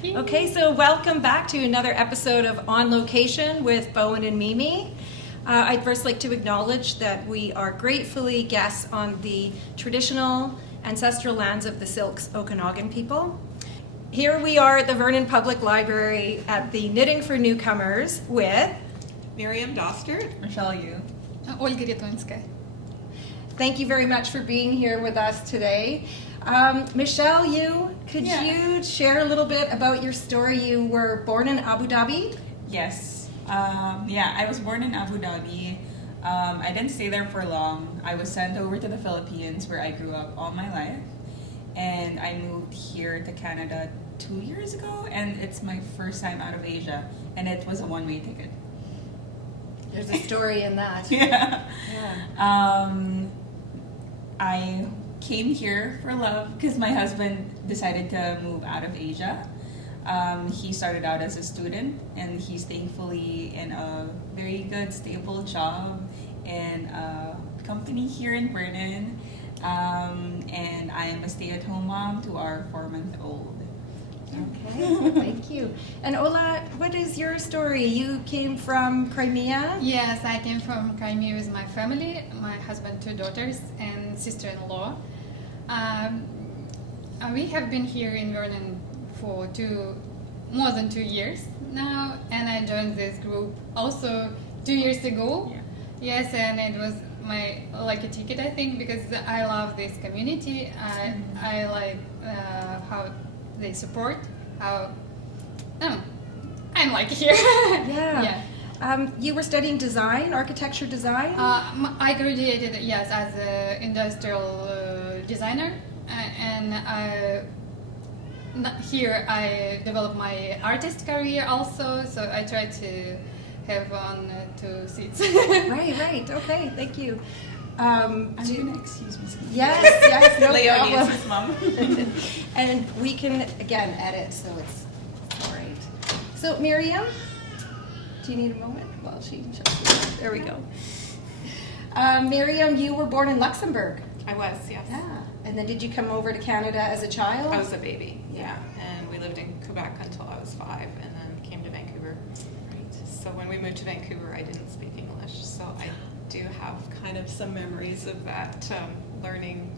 Thank you. Okay, so welcome back to another episode of On Location with Bowen and Mimi. I'd first like to acknowledge that we are gratefully guests on the traditional ancestral lands of the Silks Okanagan people. Here we are at the Vernon Public Library at the Knitting for Newcomers with Miriam Dostert. Michelle Yu. Ольга Рятунская. Thank you very much for being here with us today. Michelle, could you share a little bit about your story? You were born in Abu Dhabi? Yes. I was born in Abu Dhabi. I didn't stay there for long. I was sent over to the Philippines where I grew up all my life. And I moved here to Canada 2 years ago, and it's my first time out of Asia. And it was a one-way ticket. There's a story in that. Yeah. I came here for love because my husband decided to move out of Asia. He started out as a student, and he's thankfully in a very good, stable job in a company here in Vernon. And I am a stay-at-home mom to our 4-month-old. Okay, thank you. And Ola, what is your story? You came from Crimea? Yes, I came from Crimea with my family, my husband, 2 daughters, and sister-in-law. We have been here in Vernon for more than 2 years now, and I joined this group also 2 years ago. Yeah. Yes, and it was my lucky ticket, I think, because I love this community. I like how they support, I'm like here. Yeah. You were studying design, architecture design? I graduated, yes, as an industrial designer, and here I developed my artist career also, so I try to have on 2 seats. Right, okay, thank you. I'm going to excuse me. Yes, no Leo problem. needs his mom. And we can, again, edit, so it's all right. So, Miriam, do you need a moment? Well, there we go. Miriam, you were born in Luxembourg. I was, yes. Yeah. And then did you come over to Canada as a child? I was a baby, yeah. And we lived in Quebec until I was 5, and then came to Vancouver. Right. So when we moved to Vancouver, I didn't speak English, so I do have kind of some memories of that, learning,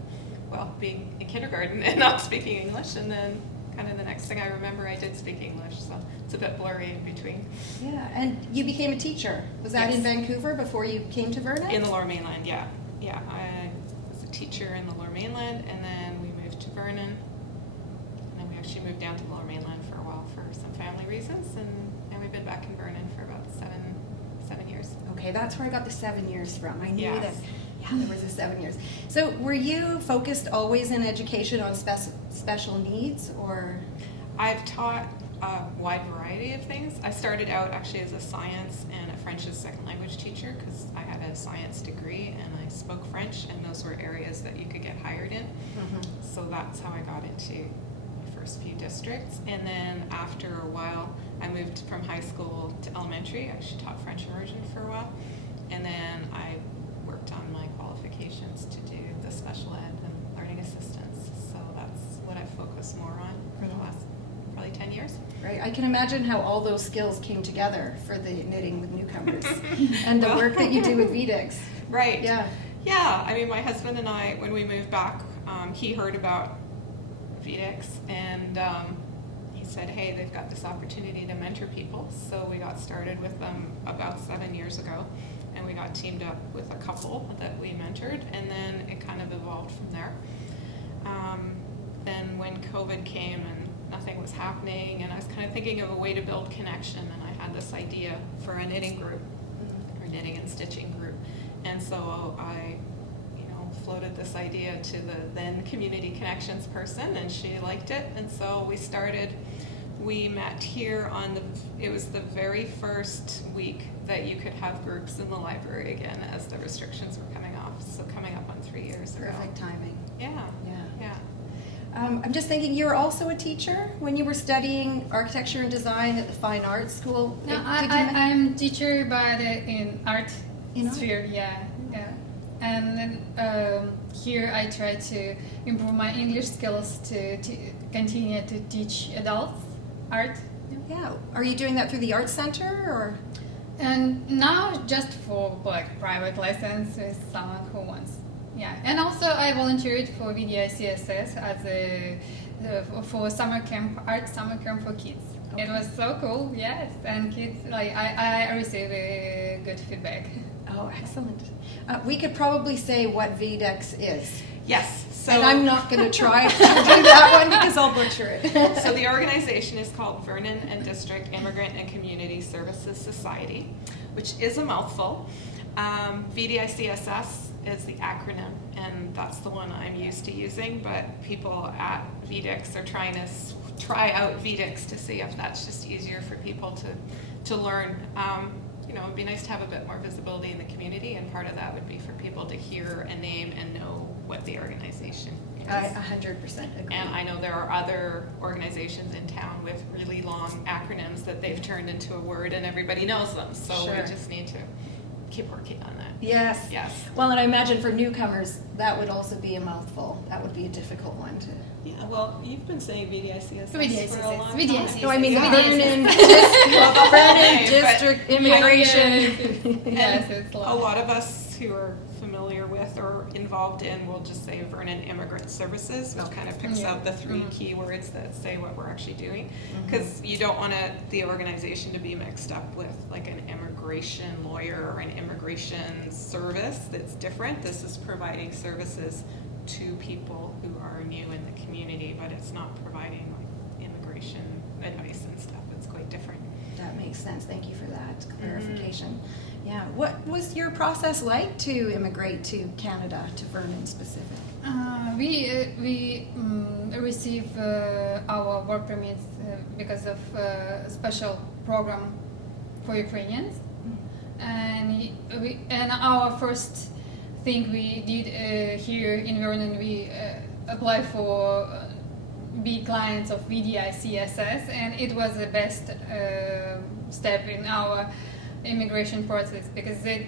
being in kindergarten and not speaking English, and then kind of the next thing I remember, I did speak English, so it's a bit blurry in between. Yeah, and you became a teacher. Was that in Yes. Vancouver before you came to Vernon? In the Lower Mainland, yeah. Yeah, I was a teacher in the Lower Mainland, and then we moved to Vernon, and then we actually moved down to the Lower Mainland for a while for some family reasons, and we've been back in Vernon for about seven years. Okay, that's where I got the 7 years from. I knew Yes. that. Yeah, there was a 7 years. So, were you focused always in education on special needs, or? I've taught a wide variety of things. I started out actually as a science and a French as second language teacher because I had a science degree and I spoke French, and those were areas that you could get hired in. Mm-hmm. So that's how I got into my first few districts. And then after a while, I moved from high school to elementary. I actually taught French immersion for a while. And then I worked on my qualifications to do the special ed and learning assistance. So that's what I focus more on for the last probably 10 years. Right, I can imagine how all those skills came together for the Knitting with Newcomers and the work that you do with VDIX. Right. Yeah. Yeah, I mean, my husband and I, when we moved back, he heard about VDIX, and he said, hey, they've got this opportunity to mentor people. So we got started with them about 7 years ago, and we got teamed up with a couple that we mentored, and then it kind of evolved from there. Then when COVID came and nothing was happening, and I was kind of thinking of a way to build connection, and I had this idea for a knitting group, or knitting and stitching group. And so I, floated this idea to the then community connections person, and she liked it. And so we met here it was the very first week that you could have groups in the library again as the restrictions were coming off. So coming up on 3 years ago. Perfect timing. Yeah. I'm just thinking, you were also a teacher when you were studying architecture and design at the Fine Arts School. No, I'm teacher, but in art In sphere, yeah. And then here I try to improve my English skills to continue to teach adults art. Yeah. Are you doing that through the Arts Center or? And now just for like private lessons with someone who wants. Yeah, and also I volunteered for VDI-CSS as for summer camp, art summer camp for kids. Okay. It was so cool, yes, and kids like I received good feedback. Oh, excellent. We could probably say what VDEX is. Yes. So And I'm not going to try to do that one because I'll butcher it. So the organization is called Vernon and District Immigrant and Community Services Society, which is a mouthful. VDI-CSS is the acronym, and that's the one I'm used to using, but people at VDEX are trying to try out VDEX to see if that's just easier for people to learn. You know, it'd be nice to have a bit more visibility in the community, and part of that would be for people to hear a name and know what the organization is. I 100% agree. And I know there are other organizations in town with really long acronyms that they've turned into a word and everybody knows them. So Sure. we just need to keep working on that. Yes. Yes. Well, and I imagine for newcomers, that would also be a mouthful. That would be a difficult one to. Yeah, well, you've been saying VDI-CSS VDI-CSS, for a long time. VDI-CSS. No, I mean VDI-CSS. Vernon District Immigration. Yes, And it's a long. lot of us who are familiar with or involved in will just say Vernon Immigrant Services, which kind of picks Yeah. out the three Mm-hmm. keywords that say what we're actually doing. Because you don't want the organization to be mixed up with like an immigration lawyer or an immigration service that's different. This is providing services to people who are new in the community, but it's not providing like immigration advice and stuff. It's quite different. That makes sense. Thank you for that clarification. Yeah. What was your process like to immigrate to Canada, to Vernon specific? We receive our work permits because of a special program for Ukrainians, and our first thing we did here in Vernon, we applied for be clients of VDI-CSS, and it was the best step in our immigration process because it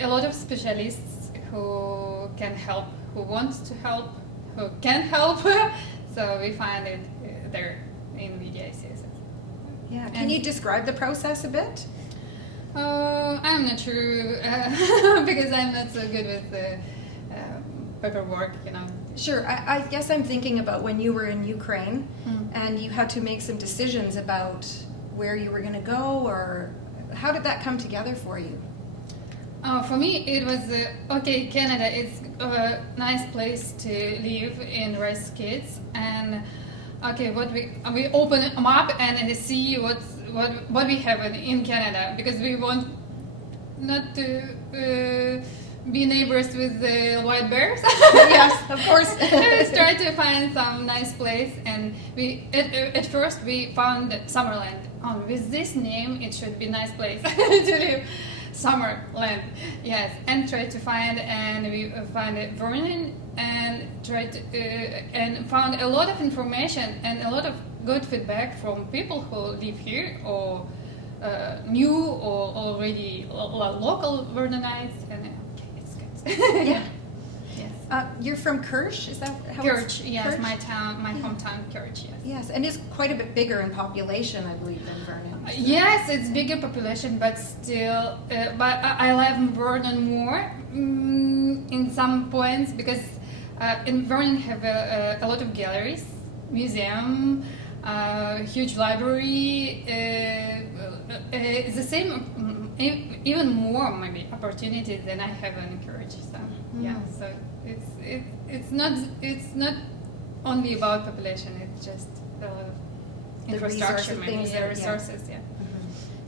a lot of specialists who can help, who wants to help, who can help. So we find it there in VDI-CSS. Yeah. Can you describe the process a bit? I'm not sure because I'm not so good with the paperwork, you know. Sure. I guess I'm thinking about when you were in Ukraine and you had to make some decisions about where you were going to go, or how did that come together for you? For me, it was okay. Canada is a nice place to live and raise kids, and okay, what we open them up and see what we have in Canada, because we want not to be neighbors with the white bears. Yes, of course. Let's try to find some nice place, and we at first we found Summerland. With this name, it should be a nice place to live. Summerland, yes, and try to find, and we find Vernon, and tried to, and found a lot of information and a lot of good feedback from people who live here or new or already local Vernonites, and it's good. Yeah. Yes. You're from Kirsch, is that how Kirch, it's? yes, Kirch? my town, my hometown, Kirch, yes. Yes, and it's quite a bit bigger in population, I believe, than Vernon. Yes, it's bigger population, but still, but I love Vernon more in some points because in Vernon have a lot of galleries, museum, huge library. It's the same, even more maybe opportunities than I have in Courage. So yeah, so it's not only about population. It's just a lot of The infrastructure, resources, maybe things that- resources. Yeah.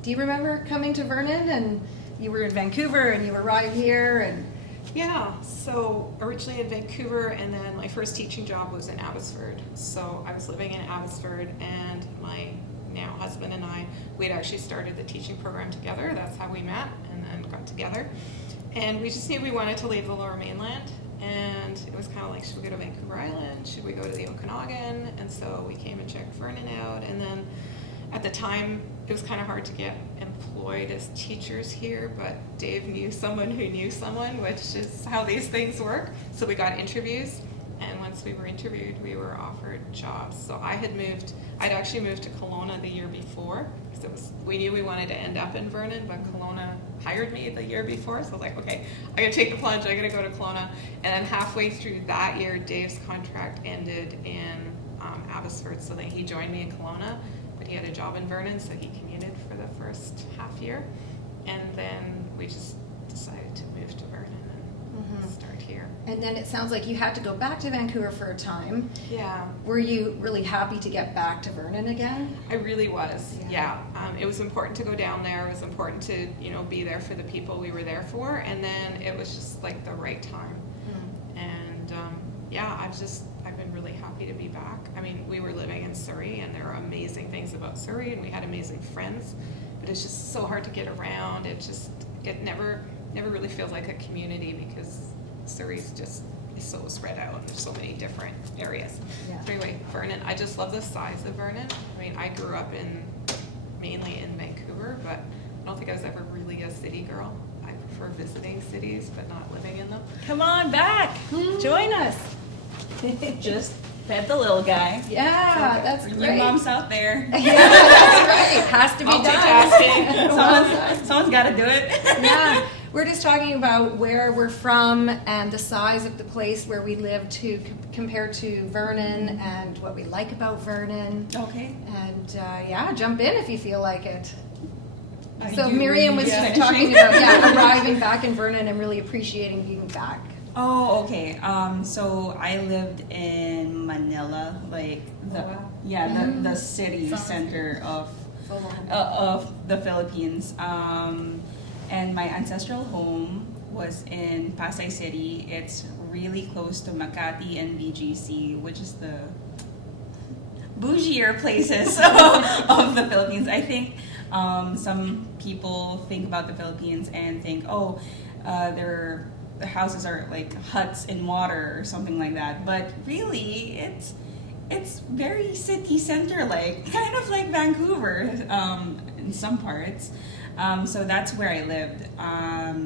Do you remember coming to Vernon and you were in Vancouver and you arrived here and Yeah, so originally in Vancouver, and then my first teaching job was in Abbotsford. So I was living in Abbotsford, and my now husband and I, we'd actually started the teaching program together. That's how we met and then got together. And we just knew we wanted to leave the Lower Mainland, and it was kind of like, should we go to Vancouver Island? Should we go to the Okanagan? And so we came and checked Vernon out, and then at the time, it was kind of hard to get employed as teachers here, but Dave knew someone who knew someone, which is how these things work. So we got interviews, and when once we were interviewed, we were offered jobs. So I'd actually moved to Kelowna the year before, because we knew we wanted to end up in Vernon, but Kelowna hired me the year before, so I was like, okay, I gotta take the plunge, I gotta go to Kelowna. And then halfway through that year, Dave's contract ended in Abbotsford, so then he joined me in Kelowna, but he had a job in Vernon, so he commuted for the first half year. And then we just decided to move to Vernon and start here. And then it sounds like you had to go back to Vancouver for a time. Yeah. Were you really happy to get back to Vernon again? I really was, yeah. It was important to go down there. It was important to, be there for the people we were there for. And then it was just like the right time. And I've been really happy to be back. I mean, we were living in Surrey, and there are amazing things about Surrey, and we had amazing friends. But it's just so hard to get around. It never really feels like a community, because Surrey's just is so spread out, and there's so many different areas. Yeah. So anyway, Vernon, I just love the size of Vernon. I mean, I grew up mainly in Vancouver, but I don't think I was ever really a city girl. I prefer visiting cities, but not living in them. Come on back. Join us. Just fed the little guy. Yeah, that's You great. moms out there. Yeah, that's right. Has to be done. Someone's got to do it. Yeah, we're just talking about where we're from and the size of the place where we live compared to Vernon, and what we like about Vernon. Okay. And jump in if you feel like it. Are So you Miriam was finishing? talking about arriving back in Vernon and really appreciating being back. Oh, okay. So I lived in Manila, like the city Sounds center of the Philippines. And my ancestral home was in Pasay City. It's really close to Makati and BGC, which is the bougier places of the Philippines. I think some people think about the Philippines and think, the houses are like huts in water or something like that. But really, it's very city center like, kind of like Vancouver in some parts. So that's where I lived.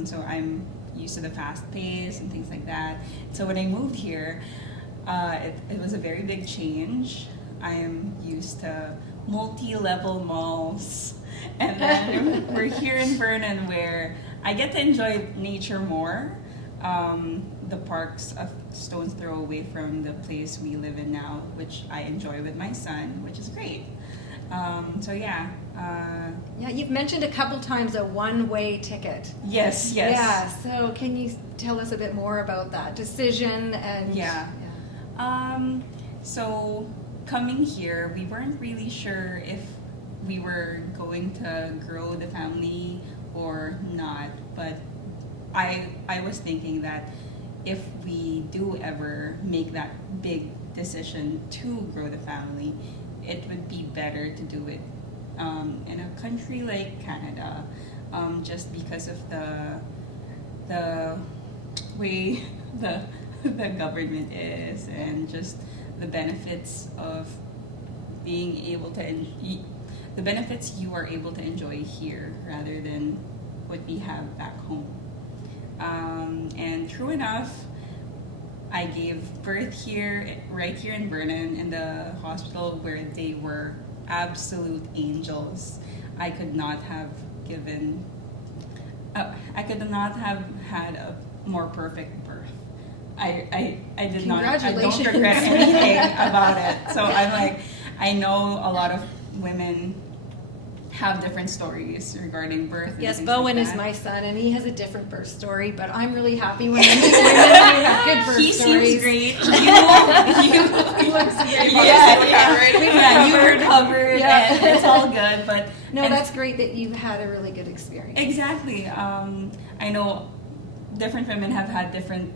So I'm used to the fast pace and things like that. So when I moved here, it was a very big change. I am used to multi-level malls. And then we're here in Vernon, where I get to enjoy nature more. The park's a stone's throw away from the place we live in now, which I enjoy with my son, which is great. You've mentioned a couple times a one-way ticket. Yes. Yeah, so can you tell us a bit more about that decision? And So coming here, we weren't really sure if we were going to grow the family or not, but I was thinking that if we do ever make that big decision to grow the family, it would be better to do it in a country like Canada, just because of the way the government is, and just the benefits of being able to the benefits you are able to enjoy here rather than what we have back home. And true enough, I gave birth here, right here in Vernon, in the hospital where they were absolute angels. I could not have had a more perfect birth. I did not. I don't regret anything about it. So I'm like, I know a lot of women have different stories regarding birth. And yes, things Bowen like is that. my son, and he has a different birth story, but I'm really happy when I meet women who have good birth He stories. seems great. He looks great. You recovered, Yeah. and it's all good. But No, that's great that you've had a really good experience. exactly. I know different women have had different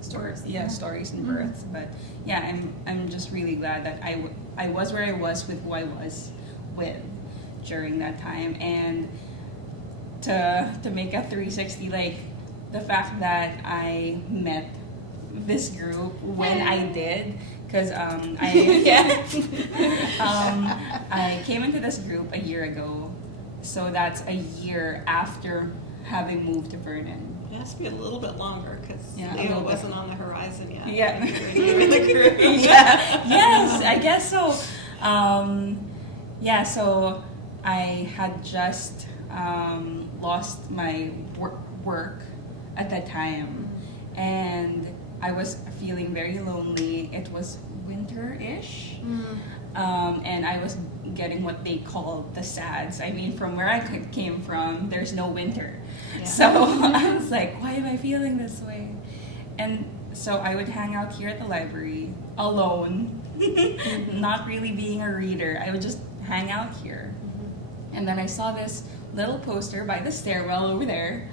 Stories. Yeah, stories and births. But yeah, I'm just really glad that I was where I was with who I was with during that time, and to make a 360, like the fact that I met this group when I did, because I came into this group a year ago, so that's a year after having moved to Vernon. It has to be a little bit longer because Yeah, a Leo little bit. wasn't on the horizon yet. Yeah. When you were in the group. Yeah. Yes, I guess so. Yeah, so I had just lost my work at that time, and I was feeling very lonely. It was winter-ish, and I was getting what they call the sads. I mean, from where I came from, there's no winter. Yeah. So I was like, why am I feeling this way? And so I would hang out here at the library alone, not really being a reader. I would just hang out here. And then I saw this little poster by the stairwell over there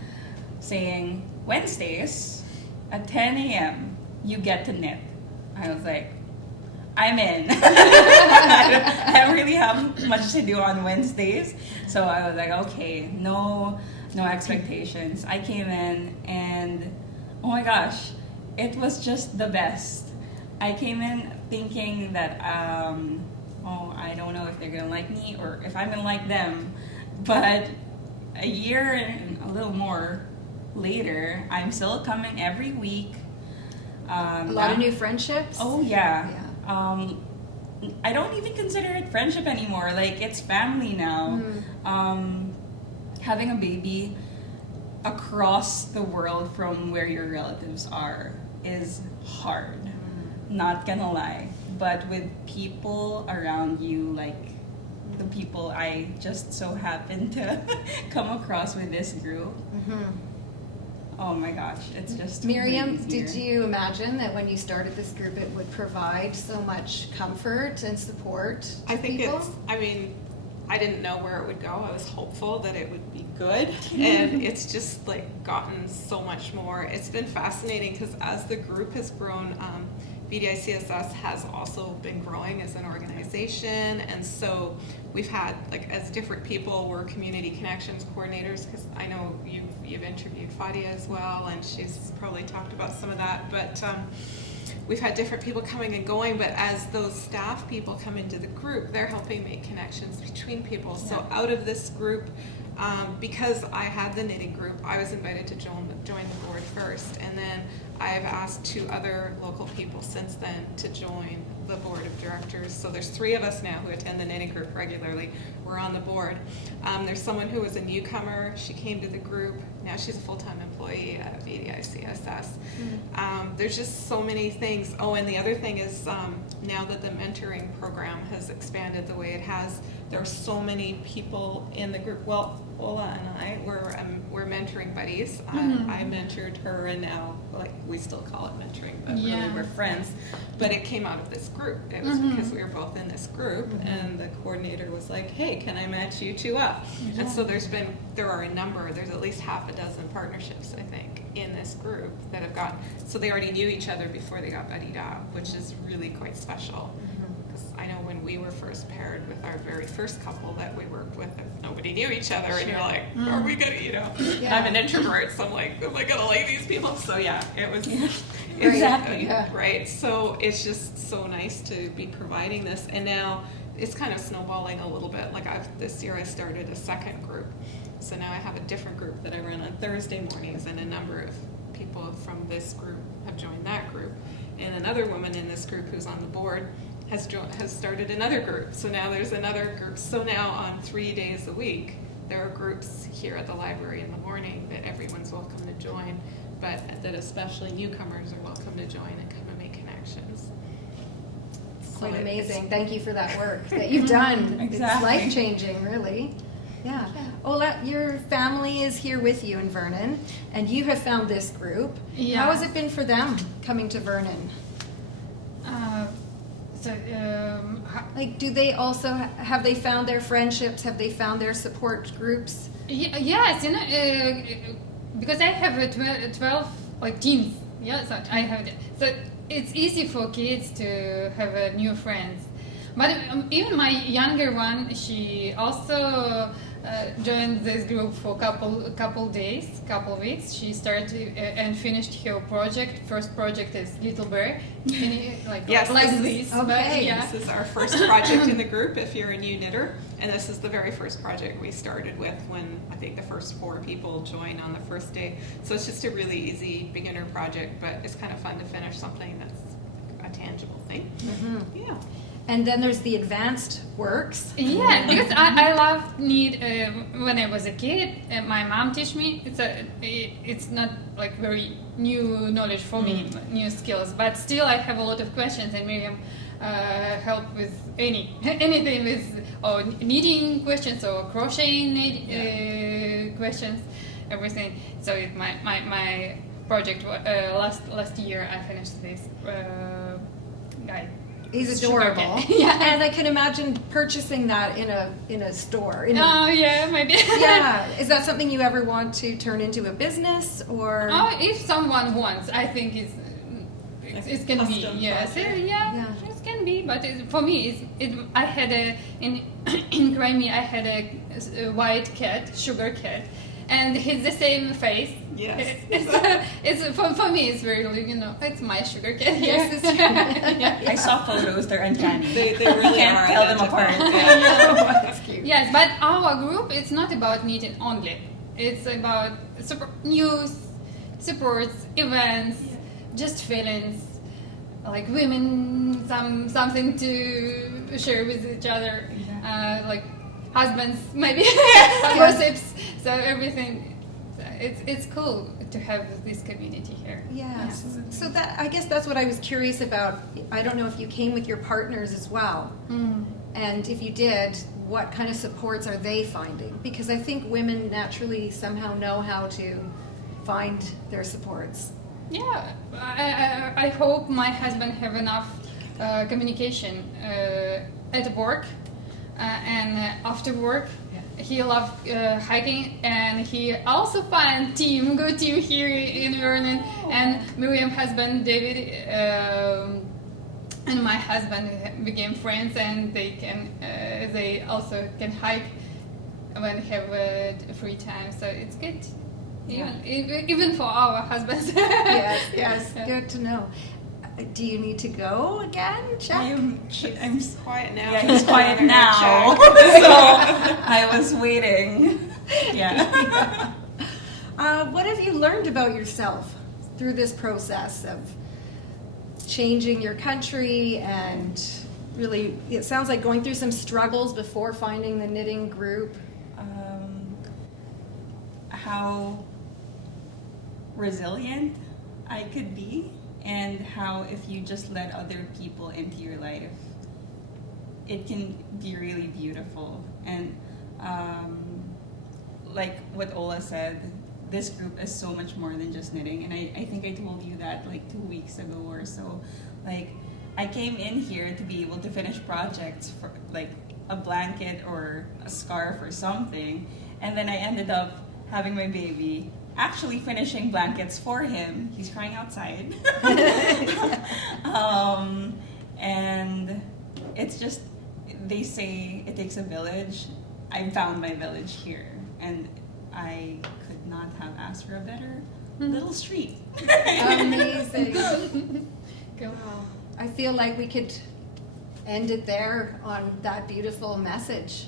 saying, Wednesdays at 10 a.m. you get to knit. I was like, I'm in. I don't really have much to do on Wednesdays. So I was like, okay, no expectations. I came in and oh my gosh, it was just the best. I came in thinking that, I don't know if they're gonna like me or if I'm gonna like them. But a year and a little more later, I'm still coming every week. A lot of new friendships. Oh yeah. Yeah. I don't even consider it friendship anymore. Like it's family now. Having a baby across the world from where your relatives are is hard. Not gonna lie. But with people around you, like the people I just so happened to come across with this group. Oh my gosh, it's just Miriam, way did easier. you imagine that when you started this group it would provide so much comfort and support to I think people? I didn't know where it would go. I was hopeful that it would be good, and it's just like gotten so much more. It's been fascinating because as the group has grown, VDICSS has also been growing as an organization, and so we've had, like, as different people, we're community connections coordinators, because I know you've interviewed Fadia as well, and she's probably talked about some of that, but we've had different people coming and going, but as those staff people come into the group, they're helping make connections between people. So out of this group, because I had the knitting group, I was invited to join the board first, and then I've asked 2 other local people since then to join the board of directors. So there's 3 of us now who attend the knitting group regularly. We're on the board. There's someone who was a newcomer. She came to the group. Now she's a full-time employee at VDICSS. There's just so many things. Oh, and the other thing is now that the mentoring program has expanded the way it has, there are so many people in the group. Well, Ola and I, we're mentoring buddies. I mentored her, and now, like, we still call it mentoring, but really we're friends. But it came out of this group. It was because we were both in this group, and the coordinator was like, hey, can I match you 2 up? And so there's at least half a dozen partnerships, I think, in this group that have gotten, so they already knew each other before they got buddied up, which is really quite special. Because I know when we were first paired with our very first couple that we worked with, nobody knew each other, and you're like, are we gonna, I'm an introvert, so I'm like, am I gonna like these people? So yeah, it was Exactly. right. So it's just so nice to be providing this, and now it's kind of snowballing a little bit. Like this year I started a second group, so now I have a different group that I run on Thursday mornings, and a number of people from this group have joined that group, and another woman in this group who's on the board has started another group. So now there's another group. So now on 3 days a week, there are groups here at the library in the morning that everyone's welcome to join, but that especially newcomers are welcome to join and come and make connections. Quite amazing. Thank you for that work that you've done. Exactly. It's life-changing, really. Yeah. Ola, your family is here with you in Vernon, and you have found this group. Yeah. How has it been for them coming to Vernon? Like, do they also, have they found their friendships? Have they found their support groups? Yes, because I have 12 like teens. Yeah, so I have so it's easy for kids to have new friends. But even my younger one, she also joined this group for couple weeks. She started and finished her project. First project is Little Bear, Yes, like this this. is- But, Okay. yeah. This is our first project in the group if you're a new knitter, and this is the very first project we started with when I think the first 4 people joined on the first day. So it's just a really easy beginner project, but it's kind of fun to finish something that's a tangible thing. Yeah. And then there's the advanced works. Yeah, because I love knit when I was a kid. My mom taught me. It's not like very new knowledge for me, new skills. But still, I have a lot of questions, and Miriam help with anything with knitting questions or crocheting questions, everything. So my project last year I finished this guide. He's Sugar adorable. cane. Yeah. And I can imagine purchasing that in a store. Oh yeah, maybe. Yeah. Is that something you ever want to turn into a business or? If someone wants, I think it can be. Custom Yes, project. yeah, it can be. But for me, I had in Grammy, I had a white cat, sugar cat, and he's the same face. Yes. It's for me. It's very it's my sugar cat. Yes, it's true. I saw photos, they're uncanny. They really Can't are tell them identical. apart. Yeah. That's cute. Yes, but our group, it's not about knitting only. It's about news, supports, events, just feelings, like women, something to share with each other, like husbands, maybe gossips. So everything. It's cool to have this community here. Yes. So that I guess that's what I was curious about. I don't know if you came with your partners as well. And if you did, what kind of supports are they finding? Because I think women naturally somehow know how to find their supports. Yeah, I hope my husband have enough communication at work and after work. He loves hiking, and he also find good team here in Vernon. And Miriam's husband David and my husband became friends, and they also can hike when they have free time. So it's good, even for our husbands. Yes, good to know. Do you need to go again, Chuck? I'm Quiet now. Yeah, he's quiet now. Check. So I was waiting. Yeah. What have you learned about yourself through this process of changing your country and really, it sounds like going through some struggles before finding the knitting group? How resilient I could be, and how if you just let other people into your life, it can be really beautiful. And like what Ola said, this group is so much more than just knitting. And I think I told you that like 2 weeks ago or so. Like, I came in here to be able to finish projects for like a blanket or a scarf or something, and then I ended up having my baby, actually finishing blankets for him. He's crying outside. And it's just, they say it takes a village. I found my village here, and I could not have asked for a better little street. Amazing. Cool. Wow. I feel like we could end it there on that beautiful message.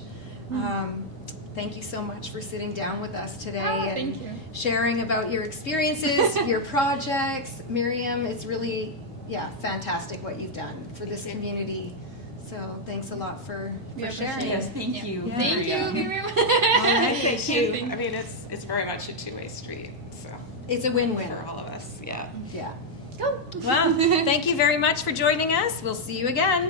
Thank you so much for sitting down with us today and Thank you. sharing about your experiences, your projects. Miriam, it's really, fantastic what you've done for this community. So thanks a lot for sharing. Yes, thank you. Yeah. Thank you, Miriam. Miriam. Thank you. I mean, it's very much a two-way street. So It's a win-win. for all of us, yeah. Yeah. Cool. Well, thank you very much for joining us. We'll see you again.